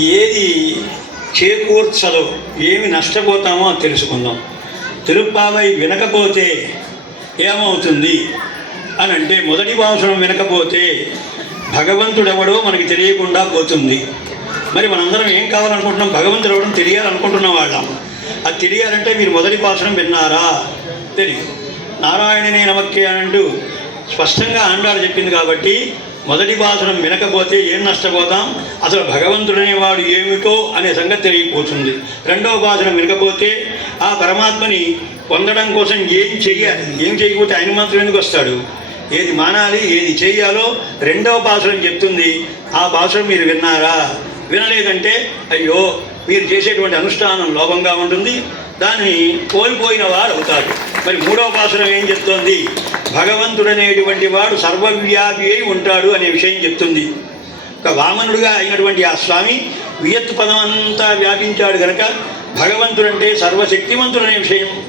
ఏది చేకూర్చదో ఏమి నష్టపోతామో తెలుసుకుందాం. తిరుప్పావై వినకపోతే ఏమవుతుంది అని అంటే మొదటి భాషణం వినకపోతే భగవంతుడెవడో మనకి తెలియకుండా పోతుంది. మరి మనందరం ఏం కావాలనుకుంటున్నాం? భగవంతుడు ఎవడం తెలియాలనుకుంటున్న వాళ్ళం. అది తెలియాలంటే మీరు మొదటి భాషను విన్నారా? తెలియదు నారాయణనే నమక్కే అని అంటూ స్పష్టంగా ఆండాడు చెప్పింది కాబట్టి మొదటి భాషణం వినకపోతే ఏం నష్టపోతాం? అసలు భగవంతుడనేవాడు ఏమిటో అనే సంగతి తెలియకపోతుంది. రెండవ భాషణం వినకపోతే ఆ పరమాత్మని పొందడం కోసం ఏం చెయ్యాలి? ఏం చేయకపోతే ఆయన మాత్రం ఎందుకు వస్తాడు? ఏది మానాలి ఏది చేయాలో రెండవ భాషణం చెప్తుంది. ఆ భాషను మీరు విన్నారా? వినలేదంటే అయ్యో మీరు చేసేటువంటి అనుష్ఠానం లోపంగా ఉంటుంది. దాన్ని కోల్పోయిన వారు అవుతారు మరి మూడవ పాసనం ఏం చెప్తోంది? భగవంతుడనేటువంటి వాడు సర్వవ్యాపి అయి ఉంటాడు అనే విషయం చెప్తుంది. ఒక వామనుడుగా అయినటువంటి ఆ స్వామి వియత్తు పదం అంతా వ్యాపించాడు కనుక భగవంతుడంటే సర్వశక్తిమంతుడు అనే విషయం.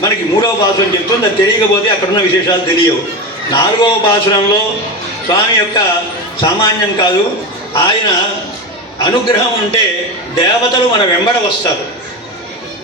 మనకి మూడవ భాషణం చెప్తుంది అది తెలియకపోతే అక్కడున్న విశేషాలు తెలియవు. నాలుగవ భాషణంలో స్వామి యొక్క సామాన్యం కాదు. ఆయన అనుగ్రహం ఉంటే దేవతలు మన వెంబడ వస్తారు.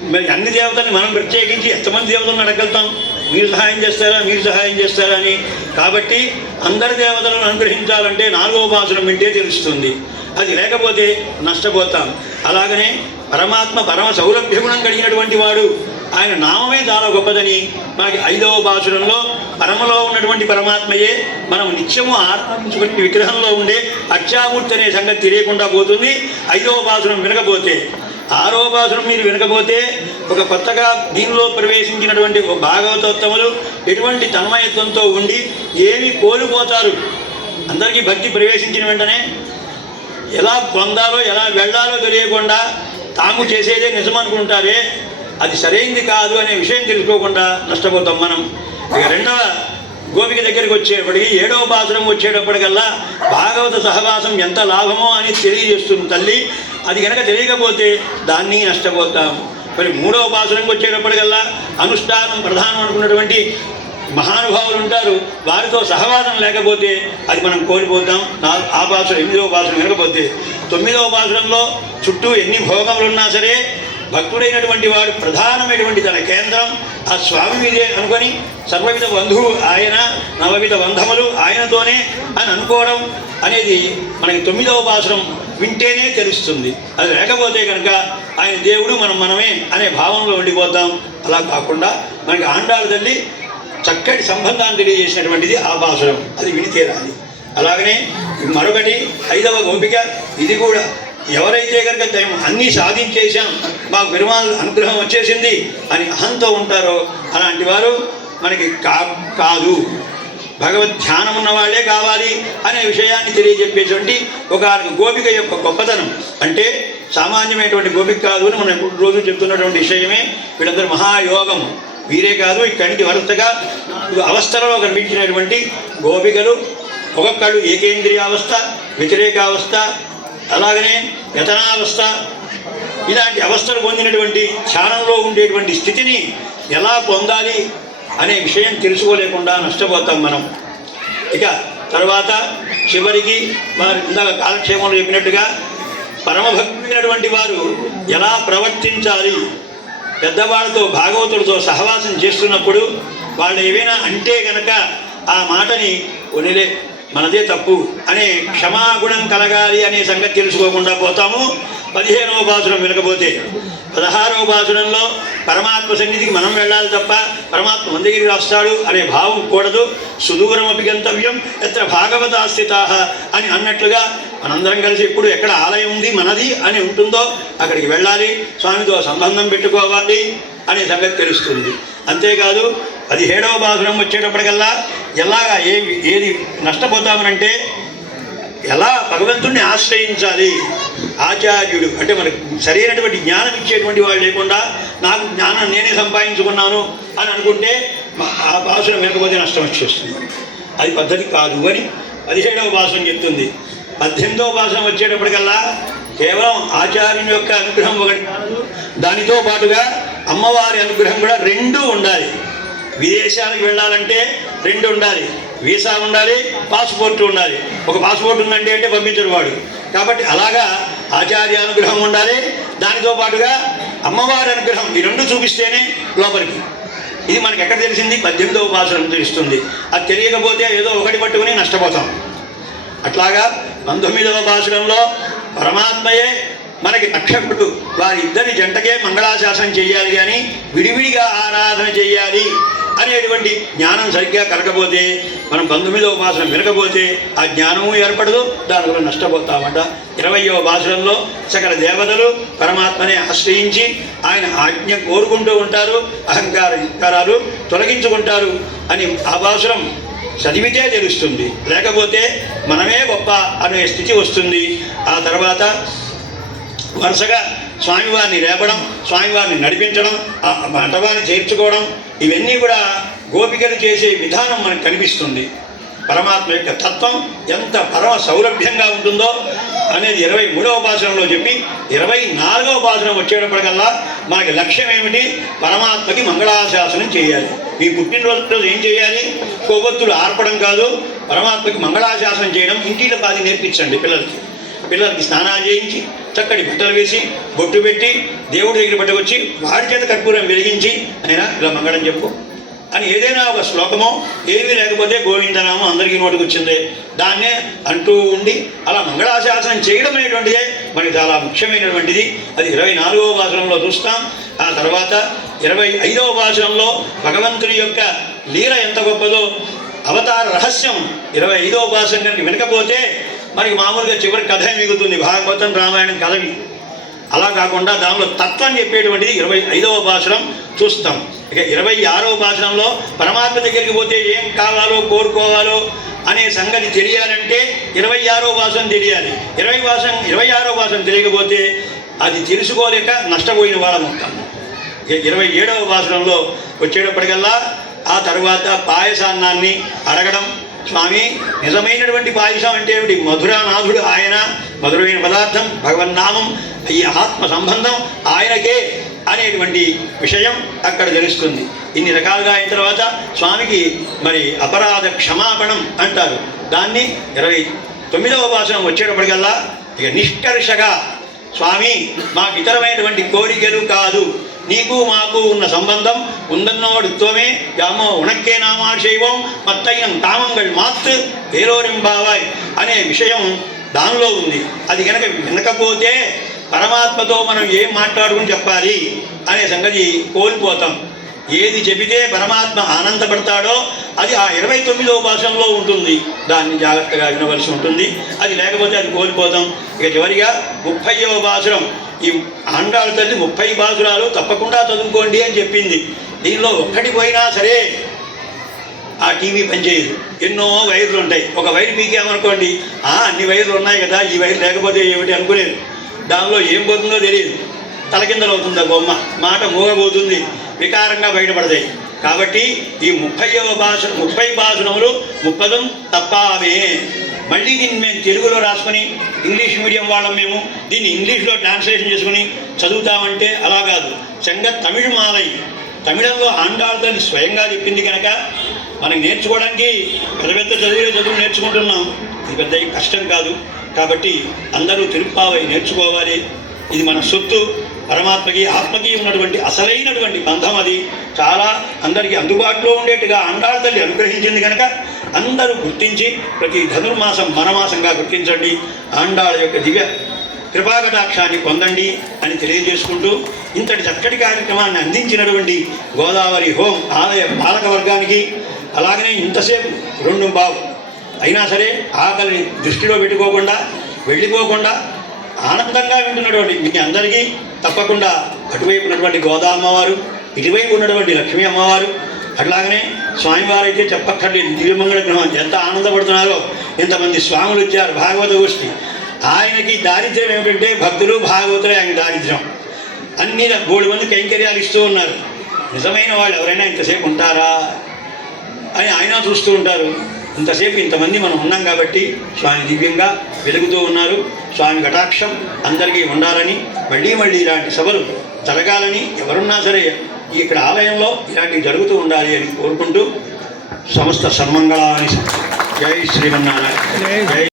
మరి అన్ని దేవతల్ని మనం ప్రత్యేకించి ఎంతమంది దేవతలను అడగలుగుతాం? మీరు సహాయం చేస్తారా? మీరు సహాయం చేస్తారా అని. కాబట్టి అందరి దేవతలను అనుగ్రహించాలంటే నాలుగవ భాషను వింటే తెలుస్తుంది. అది లేకపోతే నష్టపోతాం. అలాగనే పరమాత్మ పరమ సౌలభ్య గుణం కలిగినటువంటి వాడు ఆయన నామమే చాలా గొప్పదని మనకి ఐదవ భాషణంలో పరమలో ఉన్నటువంటి పరమాత్మయే మనం నిత్యము ఆరాధించుకునే విగ్రహంలో ఉండే అక్షామూర్తి అనే సంగతి తెలియకుండా పోతుంది. ఐదవ భాషణం వినకపోతే ఆరో భాషను మీరు వినకపోతే ఒక కొత్తగా దీనిలో ప్రవేశించినటువంటి ఒక భాగవతోత్తములు ఎటువంటి తన్మయత్వంతో ఉండి ఏమి కోల్పోతారు? అందరికీ భక్తి ప్రవేశించిన వెంటనే ఎలా పొందాలో ఎలా వెళ్ళాలో తెలియకుండా తాము చేసేదే నిజమనుకుంటారే అది సరైంది కాదు అనే విషయం తెలుసుకోకుండా నష్టపోతాం మనం. ఇక రెండవ గోపిక దగ్గరికి వచ్చేప్పటికి ఏడవ భాషణం వచ్చేటప్పటికల్లా భాగవత సహవాసం ఎంత లాభమో అని తెలియజేస్తుంది తల్లి. అది కనుక తెలియకపోతే దాన్ని నష్టపోతాము మరి మూడవ భాషణంకి వచ్చేటప్పటికల్లా అనుష్ఠానం ప్రధానం అనుకున్నటువంటి మహానుభావులు ఉంటారు. వారితో సహవాసం లేకపోతే అది మనం కోల్పోతాం. నా ఆ భాష ఎనిమిదవ భాష వినకపోతే తొమ్మిదవ భాషలో చుట్టూ ఎన్ని భోగములు ఉన్నా సరే భక్తుడైనటువంటి వాడు ప్రధానమైనటువంటి తన కేంద్రం. ఆ స్వామి మీదే అనుకొని సర్వవిధ బంధువు ఆయన నవవిధ బంధములు ఆయనతోనే అని అనుకోవడం అనేది మనకి తొమ్మిదవ భాషణం వింటేనే తెలుస్తుంది. అది లేకపోతే కనుక ఆయన దేవుడు మనం మనమే అనే భావంలో ఉండిపోతాం. అలా కాకుండా మనకి ఆండాలు తల్లి చక్కటి సంబంధాన్ని తెలియజేసినటువంటిది ఆ భాషణం. అది విని తీరాలి అలాగనే మరొకటి ఐదవ గోపిక ఇది కూడా ఎవరైతే కనుక మేము అన్నీ సాధించేశాం మాకు పెరుమాల అనుగ్రహం వచ్చేసింది అని అహంతో ఉంటారో అలాంటి వారు మనకి కా కాదు. భగవద్ ధ్యానం ఉన్నవాళ్ళే కావాలి అనే విషయాన్ని తెలియజెప్పేటువంటి ఒక గోపిక యొక్క గొప్పతనం. అంటే సామాన్యమైనటువంటి గోపిక కాదు అని మనం ఎప్పుడు రోజు చెప్తున్నటువంటి విషయమే. వీళ్ళందరూ మహాయోగం. వీరే కాదు ఇక్కడికి వరుసగా అవస్థలలో కనిపించినటువంటి గోపికలు ఒక్కొక్కడు ఏకేంద్రియ అవస్థ వ్యతిరేకావస్థ అలాగనే వ్యతనావస్థ ఇలాంటి అవస్థలు పొందినటువంటి ధ్యానంలో ఉండేటువంటి స్థితిని ఎలా పొందాలి అనే విషయం తెలుసుకోలేకుండా నష్టపోతాం మనం. ఇక తర్వాత చివరికి వారు ఇందాక కాలక్షేమంలో చెప్పినట్టుగా పరమభక్తులైనటువంటి వారు ఎలా ప్రవర్తించాలి? పెద్దవాళ్ళతో భాగవతుడితో సహవాసం చేస్తున్నప్పుడు వాళ్ళు ఏవైనా అంటే గనక ఆ మాటని వదిలే మనదే తప్పు అనే క్షమాగుణం కలగాలి అనే సంగతి తెలుసుకోకుండా పోతాము. పదిహేనవ భాషణం వినకపోతే పదహారవ భాషణంలో పరమాత్మ సన్నిధికి మనం వెళ్ళాలి తప్ప పరమాత్మ మన దగ్గరికి వస్తాడు అనే భావం కూడదు. సుదూరం అపి గంతవ్యం ఎత్ర భాగవతాస్థితా అని అన్నట్లుగా మనందరం కలిసి ఎప్పుడు ఎక్కడ ఆలయం ఉంది మనది అని ఉంటుందో అక్కడికి వెళ్ళాలి. స్వామితో సంబంధం పెట్టుకోవాలి అనే సంగతి తెలుస్తుంది. అంతేకాదు పదిహేడవ భాషణం వచ్చేటప్పటికల్లా ఎలాగా ఏ ఏది నష్టపోతామనంటే ఎలా భగవంతుణ్ణి ఆశ్రయించాలి? ఆచార్యుడు అంటే మనకు సరైనటువంటి జ్ఞానం ఇచ్చేటువంటి వాడు లేకుండా నాకు జ్ఞానం నేనే సంపాదించుకున్నాను అని అనుకుంటే ఆ భాషను వినకపోతే నష్టం వచ్చేస్తుంది. అది పద్ధతి కాదు అని పదిహేడవ భాషం చెప్తుంది. పద్దెనిమిదవ భాషం వచ్చేటప్పటికల్లా కేవలం ఆచార్యుని యొక్క అనుగ్రహం ఒకటి. దానితో పాటుగా అమ్మవారి అనుగ్రహం కూడా రెండూ ఉండాలి. విదేశాలకు వెళ్ళాలంటే రెండు ఉండాలి. వీసా ఉండాలి పాస్పోర్ట్ ఉండాలి. ఒక పాస్పోర్ట్ ఉందండి అంటే పంపించడు వాడు. కాబట్టి అలాగా ఆచార్య అనుగ్రహం ఉండాలి. దానితో పాటుగా అమ్మవారి అనుగ్రహం ఈ రెండు చూపిస్తేనే లోపలికి. ఇది మనకి ఎక్కడ తెలిసింది? పద్దెనిమిదవ భాషను తెలుస్తుంది అది తెలియకపోతే ఏదో ఒకటి పట్టుకుని నష్టపోతాం. అట్లాగా పంతొమ్మిదవ భాషణంలో పరమాత్మయే మనకి రక్షకుడు. వారిద్దరి జంటకే మంగళాశాసనం చేయాలి కానీ విడివిడిగా ఆరాధన చేయాలి అనేటువంటి జ్ఞానం సరిగ్గా కలగకపోతే మనం పంతొమ్మిదవ భాషను వినకపోతే ఆ జ్ఞానము ఏర్పడదు దానివల్ల నష్టపోతామట. ఇరవయవ భాషలలో సకల దేవతలు పరమాత్మనే ఆశ్రయించి ఆయన ఆజ్ఞ కోరుకుంటూ ఉంటారు అహంకార వికారాలు తొలగించుకుంటారు అని ఆ భాషరం చదివితే తెలుస్తుంది. లేకపోతే మనమే గొప్ప అనే స్థితి వస్తుంది. ఆ తర్వాత వరుసగా స్వామివారిని రేపడం స్వామివారిని నడిపించడం ఆ మంటపాన్ని చేర్చుకోవడం ఇవన్నీ కూడా గోపికలు చేసే విధానం మనకు కనిపిస్తుంది. పరమాత్మ యొక్క తత్వం ఎంత పరమ సౌలభ్యంగా ఉంటుందో అనేది ఇరవై మూడవ భాషణంలో చెప్పి ఇరవై నాలుగవ భాషణం వచ్చేటప్పటికల్లా మనకి లక్ష్యం ఏమిటి? పరమాత్మకి మంగళాశాసనం చేయాలి. ఈ పుట్టినరోజు ఏం చేయాలి? కొవ్వొత్తులు ఆర్పడం కాదు పరమాత్మకి మంగళాశాసనం చేయడం ఇంటిలో పాది నేర్పించండి పిల్లలకి. పిల్లలకి స్నానాలు చేయించి చక్కటి బుట్టలు వేసి బొట్టు పెట్టి దేవుడి దగ్గర పట్టుకొచ్చి వాడి చేత కర్పూరం వెలిగించి ఆయన ఇలా మంగళం చెప్పు. అని ఏదైనా ఒక శ్లోకమో ఏమీ లేకపోతే గోవిందనామం అందరికీ నోటికి వచ్చిందే దాన్నే అంటూ ఉండి అలా మంగళాశాసనం చేయడం అనేటువంటిదే మనకి చాలా ముఖ్యమైనటువంటిది. అది ఇరవై నాలుగవ భాషణంలో చూస్తాం. ఆ తర్వాత ఇరవై ఐదవ భాషణంలో భగవంతుని యొక్క లీల ఎంత గొప్పదో అవతార రహస్యం ఇరవై ఐదవ భాషం కనుక వినకపోతే మనకి మామూలుగా చివరి కథ మిగులుతుంది. భాగవతం రామాయణం కథవి. అలా కాకుండా దానిలో తత్వం చెప్పేటువంటిది ఇరవై ఐదవ భాషణం చూస్తాం. ఇక ఇరవై ఆరవ భాషణంలో పరమాత్మ దగ్గరికి పోతే ఏం కావాలో కోరుకోవాలో అనే సంగతి తెలియాలంటే ఇరవై ఆరో భాషం తెలియాలి. ఇరవై భాషం ఇరవై ఆరో భాషం తెలియకపోతే అది తెలుసుకోలేక నష్టపోయిన వాళ్ళం ఉంటాము ఇరవై ఏడవ భాషణంలో వచ్చేటప్పటికల్లా ఆ తర్వాత పాయసాన్నాన్ని అడగడం స్వామి నిజమైనటువంటి పాయసం అంటే ఏమిటి? మధురానాథుడు ఆయన మధురమైన పదార్థం భగవన్నామం ఈ ఆత్మ సంబంధం ఆయనకే అనేటువంటి విషయం అక్కడ తెలుస్తుంది. ఇన్ని రకాలుగా అయిన తర్వాత స్వామికి మరి అపరాధ క్షమాపణం అంటారు. దాన్ని ఇరవై తొమ్మిదవ భాషం వచ్చేటప్పటికల్లా ఇక నిష్కర్షగా స్వామి మాకు ఇతరమైనటువంటి కోరికలు కాదు. నీకు మాకు ఉన్న సంబంధం ఉందన్నోడు త్వమే యామో ఉణక్కే నామాశైవం మత్తయ్యం కామంగళ్ మాత్ వేరోరింబావాయ్ అనే విషయం దానిలో ఉంది. అది కనుక వినకపోతే పరమాత్మతో మనం ఏం మాట్లాడుకుని చెప్పాలి అనే సంగతి కోల్పోతాం. ఏది చెబితే పరమాత్మ ఆనందపడతాడో అది ఆ ఇరవై తొమ్మిదో భాషల్లో ఉంటుంది. దాన్ని జాగ్రత్తగా వినవలసి ఉంటుంది. అది లేకపోతే అది కోల్పోతాం. ఇక చివరిగా ముప్పయో భాషరం ఈ ఆండాళ్ళ తల్లి ముప్పై భాషరాలు తప్పకుండా చదువుకోండి అని చెప్పింది. దీనిలో ఒక్కటి పోయినా సరే ఆ టీవీ పనిచేయదు. ఎన్నో వైర్లు ఉంటాయి. ఒక వైర్ మీకేమనుకోండి? "ఆ, అన్ని వైర్లు ఉన్నాయి కదా ఈ వైర్ లేకపోతే ఏమిటి అనుకోలేదు. దానిలో ఏం పోతుందో తెలియదు. తలకిందలు అవుతుంది ఆ బొమ్మ? మాట మూగబోతుంది. వికారంగా బయటపడతాయి. కాబట్టి ఈ ముప్పైవ భాష ముప్పై భాషణములు ముప్పదం తప్పామే మళ్ళీ దీన్ని మేము తెలుగులో రాసుకొని ఇంగ్లీష్ మీడియం వాళ్ళం మేము దీన్ని ఇంగ్లీష్లో ట్రాన్స్లేషన్ చేసుకుని చదువుతామంటే అలా కాదు. చెంగ తమిళ మాలై తమిళంలో ఆండాళ్ళని స్వయంగా చెప్పింది కనుక మనకి నేర్చుకోవడానికి పెద్ద పెద్ద చదివే చదువు నేర్చుకుంటున్నాం. ఇది పెద్ద కష్టం కాదు. కాబట్టి అందరూ తిరుప్పావై నేర్చుకోవాలి. ఇది మన సొత్తు. పరమాత్మకి ఆత్మకి ఉన్నటువంటి అసలైనటువంటి బంధం అది. చాలా అందరికీ అందుబాటులో ఉండేట్టుగా అండాల తల్లి అనుగ్రహించింది కనుక అందరూ గుర్తించి ప్రతి ధనుర్మాసం మనమాసంగా గుర్తించండి. ఆండాళ్ళ యొక్క దివ్య కృపాకటాక్షాన్ని పొందండి అని తెలియజేసుకుంటూ ఇంతటి చక్కటి కార్యక్రమాన్ని అందించినటువంటి గోదావరి హోం ఆలయ పాలక వర్గానికి అలాగనే ఇంతసేపు రెండు బావు. అయినా సరే ఆకలిని దృష్టిలో పెట్టుకోకుండా వెళ్ళిపోకుండా ఆనందంగా వింటున్నటువంటి మీ అందరికీ తప్పకుండా అటువైపు ఉన్నటువంటి గోదా అమ్మవారు ఇటువైపు ఉన్నటువంటి లక్ష్మీ అమ్మవారు అట్లాగనే స్వామివారు అయితే చెప్పక్కర్లేదు దివ్యమంగళ గ్రహం ఎంత ఆనందపడుతున్నారో ఇంతమంది స్వాములు వచ్చారు భాగవత గోష్ఠి. ఆయనకి దారిద్ర్యం ఏమిటంటే భక్తులు భాగవతులే ఆయన దారిద్ర్యం. అన్ని మూడు మంది కైంకర్యాలు ఇస్తూ ఉన్నారు. నిజమైన వాళ్ళు ఎవరైనా ఇంతసేపు ఉంటారా? అని ఆయన చూస్తూ ఉంటారు. ఇంతసేపు ఇంతమంది మనం ఉన్నాం కాబట్టి స్వామి దివ్యంగా వెలుగుతూ ఉన్నారు. స్వామి కటాక్షం అందరికీ ఉండాలని మళ్ళీ మళ్ళీ ఇలాంటి సభలు జరగాలని ఎవరున్నా సరే ఇక్కడ ఆలయంలో ఇలాంటివి జరుగుతూ ఉండాలి అని కోరుకుంటూ సమస్త సన్మంగళాన్ని జై శ్రీమన్నారాయణ. జై